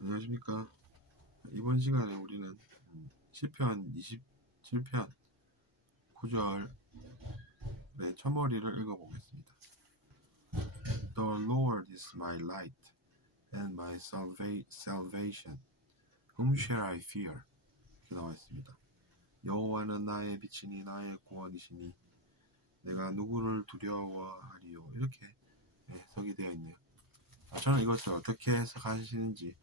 안녕하십니까. 이번 시간에 우리는 음, 시편 27편 9절의 첫머리를 읽어보겠습니다. The Lord is my light and my salva- salvation. Whom shall I fear? 이렇게 나와 있습니다. 여호와는 나의 빛이니 나의 구원이시니 내가 누구를 두려워하리요? 이렇게 해석이 되어 있네요. 아, 저는 이것을 어떻게 해석하시는지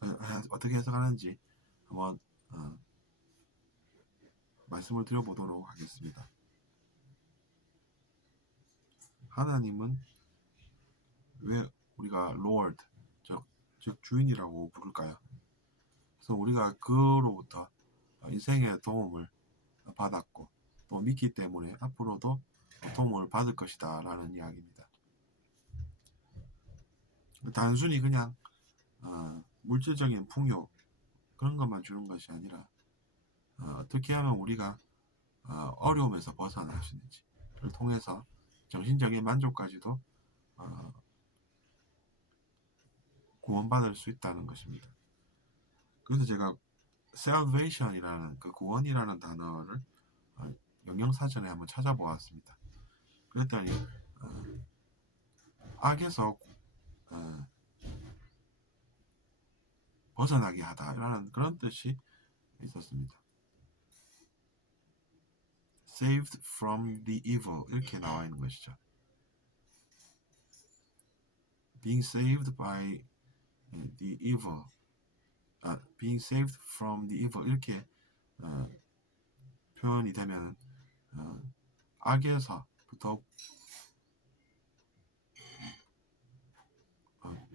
어, 어떻게 해석하는지 한번 어, 말씀을 드려보도록 하겠습니다. 하나님은 왜 우리가 Lord, 즉, 즉 주인이라고 부를까요? 그래서 우리가 그로부터 인생의 도움을 받았고 또 믿기 때문에 앞으로도 도움을 받을 것이다 라는 이야기입니다. 단순히 그냥 어, 물질적인 풍요 그런 것만 주는 것이 아니라 어, 떻게 하면 우리가 어, 려움에서 벗어날 수 있는지를 통해서 정신적인 만족까지도 어, 구원받을 수 있다는 것입니다. 그래서 제가 salvation이라는 그 구원이라는 단어를 어, 영영사전에 한번 찾아보았습니다. 그랬더니 어, 악에서 어, 벗어나게 하다라는 그런 뜻이 있었습니다. saved from the evil 이렇게 나와 있는 것이죠. being saved by the evil 아, being saved from the evil 이렇게 어, 표현이 되면 어, 악에서부터 어,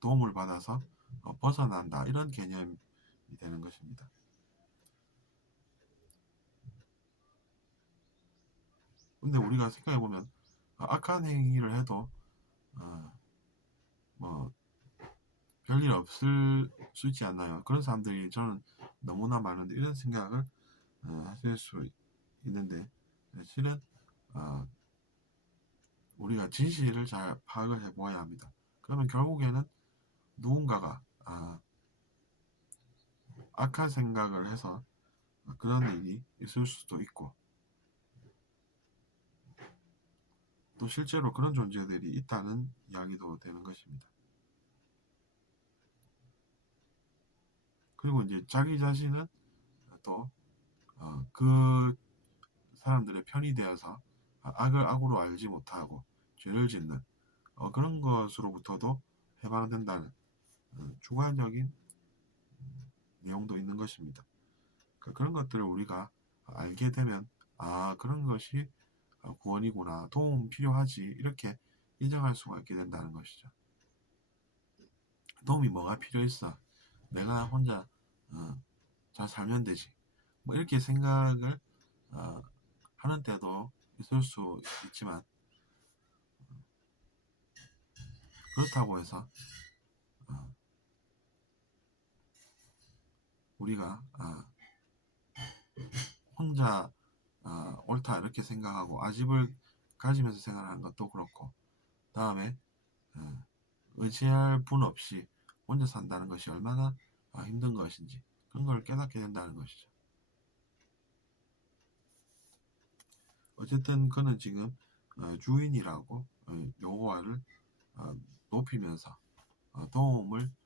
도움을 받아서 어, 벗어난다 이런 개념이 되는 것입니다. 근데 우리가 생각해 보면 악한 행위를 해도 어, 뭐 별일 없을 수 있지 않나요? 그런 사람들이 저는 너무나 많은데 이런 생각을 어, 하실 수 있는데 실은 어, 우리가 진실을 잘 파악을 해보아야 합니다. 그러면 결국에는 누군가가 아, 악한 생각을 해서 그런 일이 있을 수도 있고 또 실제로 그런 존재들이 있다는 이야기도 되는 것입니다. 그리고 이제 자기 자신은 또그 사람들의 편이 되어서 악을 악으로 알지 못하고 죄를 짓는 어, 그런 것으로부터도 해방된다는 어, 주관적인 음, 내용도 있는 것입니다. 그- 그런 것들을 우리가 알게 되면 아 그런 것이 어, 구원이구나 도움 필요하지 이렇게 인정할 수가 있게 된다는 것이죠. 도움이 뭐가 필요했어? 내가 혼자 어, 잘 살면 되지. 뭐 이렇게 생각을 어, 하는 때도 있을 수 있지만 어, 그렇다고 해서 우리가 아, 혼자 아, 옳다 이렇게 생각하고 아집을 가지면서 생활하는 것도 그렇고 다음에 어, 의지할 분 없이 혼자 산다는 것이 얼마나 아, 힘든 것인지 그런 걸 깨닫게 된다는 것이죠. 어쨌든 그는 지금 어, 주인이라고 어, 여호와를 어, 높이면서 어, 도움을 어,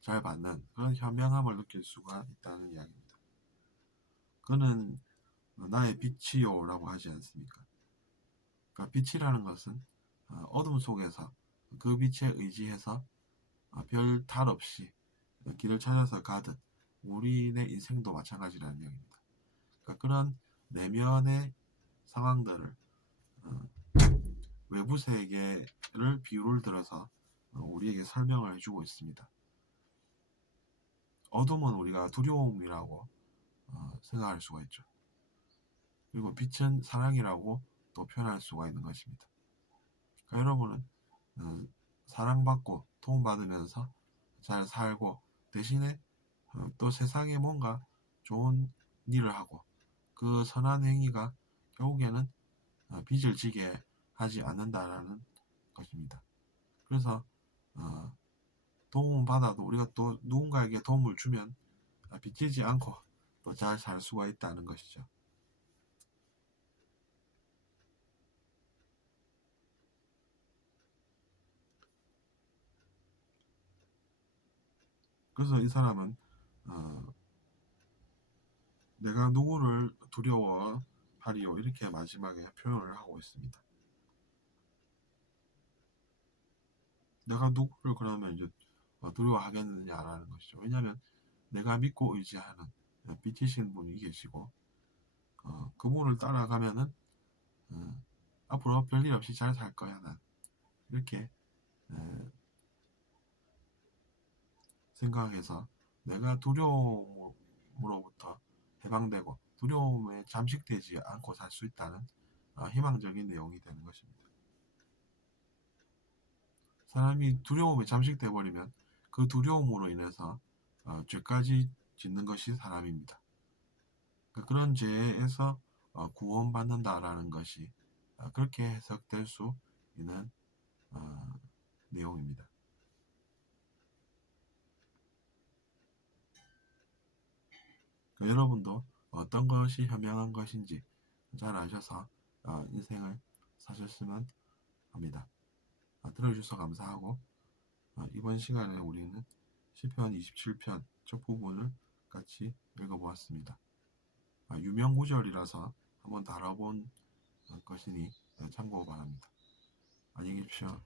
잘 받는 그런 현명함을 느낄 수가 있다는 이야기입니다. 그는 어, 나의 빛이요라고 하지 않습니까? 그러니까 빛이라는 것은 어, 어둠 속에서 그 빛에 의지해서 어, 별탈 없이 길을 찾아서 가듯 우리의 인생도 마찬가지라는 이야기입니다. 그러니까 그런 내면의 상황들을 어, 외부 세계를 비유를 들어서 어, 우리에게 설명을 해주고 있습니다. 어둠은 우리가 두려움이라고 어, 생각할 수가 있죠. 그리고 빛은 사랑이라고 또 표현할 수가 있는 것입니다. 그러니까 여러분은 어, 사랑받고 도움받으면서 잘 살고 대신에 어, 또 세상에 뭔가 좋은 일을 하고 그 선한 행위가 결국에는 어, 빚을 지게 하지 않는다라는 것입니다. 그래서 어, 도움을 받아도 우리가 또 누군가에게 도움을 주면 아, 빚지지 않고 또 잘 살 수가 있다는 것이죠. 그래서 이 사람은 어, 내가 누구를 두려워하리요 이렇게 마지막에 표현을 하고 있습니다. 내가 누구를 그러면 이제 어, 두려워하겠느냐라는 것이죠. 왜냐하면 내가 믿고 의지하는 어, 빚지신 분이 계시고 어, 그분을 따라가면은 어, 앞으로 별일 없이 잘 살 거야 난 이렇게 에, 생각해서 내가 두려움으로부터 해방되고 두려움에 잠식되지 않고 살 수 있다는 어, 희망적인 내용이 되는 것입니다. 사람이 두려움에 잠식돼 버리면 그 두려움으로 인해서 어, 죄까지 짓는 것이 사람입니다. 그런 죄에서 어, 구원받는다라는 것이 어, 그렇게 해석될 수 있는 어, 내용입니다. 그러니까 여러분도 어떤 것이 현명한 것인지 잘 아셔서 어, 인생을 사셨으면 합니다. 아, 들어주셔서 감사하고 아, 이번 시간에 우리는 시편 27편 첫 부분을 같이 읽어보았습니다. 아, 유명 구절이라서 한번 다뤄본 어, 것이니 어, 참고 바랍니다. 안녕히 계십시오.